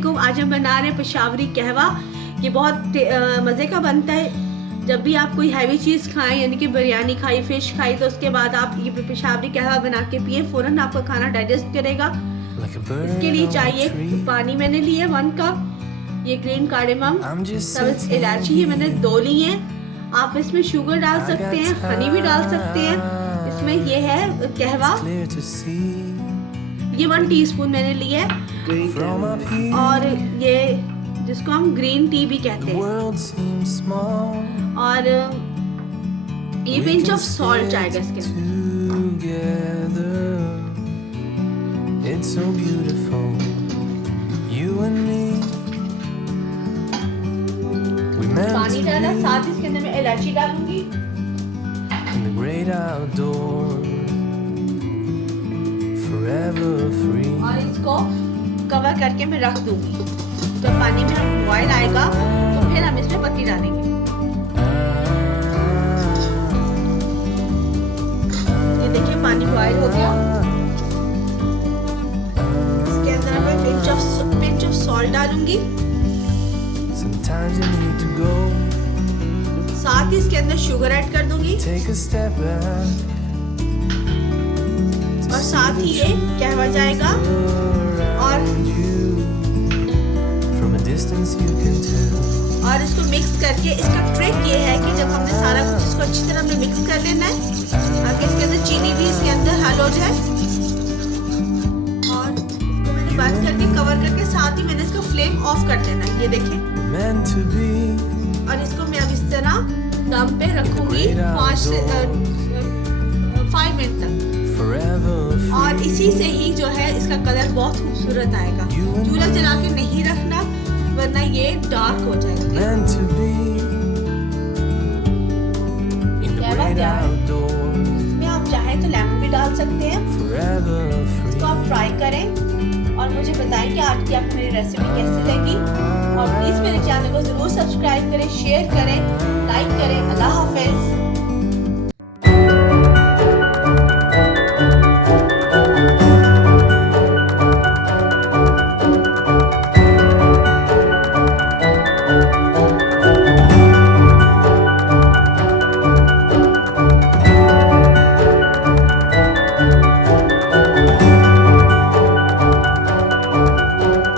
अस्सलाम-u-अलैकुम। आज हम बना रहे हैं पेशावरी कहवा। ये बहुत मज़े का बनता है। जब भी आप कोई हैवी चीज़ खाएं, यानी कि बिरयानी खाई, फिश खाई, तो उसके बाद आप ये पेशावरी कहवा बना के पिए, फ़ौरन आपका खाना डाइजेस्ट करेगा। इसके लिए चाहिए पानी मैंने लिया 1 कप, ये ग्रीन कार्डेमम, सबज इलायची ये मैंने 2 ली हैं। आप इसमें शुगर डाल सकते हैं, हनी भी डाल सकते हैं। इसमें ये है कहवा, ये 1 टीस्पून मैंने लिया है, और ये जिसको हम ग्रीन टी भी कहते हैं, और ये पिंच ऑफ सॉल्ट आएगा इसके अंदर। It's so beautiful, you and me. पानी डाला, साथ ही इसके अंदर मैं इलायची डालूंगी। In the great outdoors, forever free. और इसको कवर करके मैं रख दूंगी। जब पानी में हम बॉयल आएगा तो फिर हम इसमें पत्ती डालेंगे। ये देखिए पानी बॉयल हो गया। इसके अंदर मैं पिंच ऑफ सॉल्ट डालूंगी। Sometimes you need to go. साथ ही इसके अंदर शुगर ऐड कर दूंगी, Take a step back. और साथ ही ये कहवा जाएगा। और From a distance you can tell. और इसको मिक्स करके, इसका ट्रिक ये है कि जब हमने सारा कुछ इसको अच्छी तरह हमने मिक्स कर लेना है, ताकि इसके अंदर चीनी भी इसके अंदर हल हो जाए। और इसको मैंने बंद करके कवर करके, साथ ही मैंने इसका फ्लेम ऑफ कर देना है। ये देखें, Meant to be. और इसको मैं अब इस तरह दम पे रखूंगी 5 से 5 मिनट तक। Forever free. और इसी से ही जो है इसका कलर बहुत खूबसूरत आएगा। चूल्हा जला के नहीं रखना, वरना ये डार्क हो जाएगा। Meant to be. In the great outdoors. इसमें आप चाहें तो लेमन भी डाल सकते हैं। Forever free. इसको आप ट्राई करें और मुझे बताएं कि आज की आपको मेरी रेसिपी कैसी लगी। और प्लीज़ मेरे चैनल को ज़रूर सब्सक्राइब करें, शेयर करें, लाइक करें। अल्लाह हाफिज़।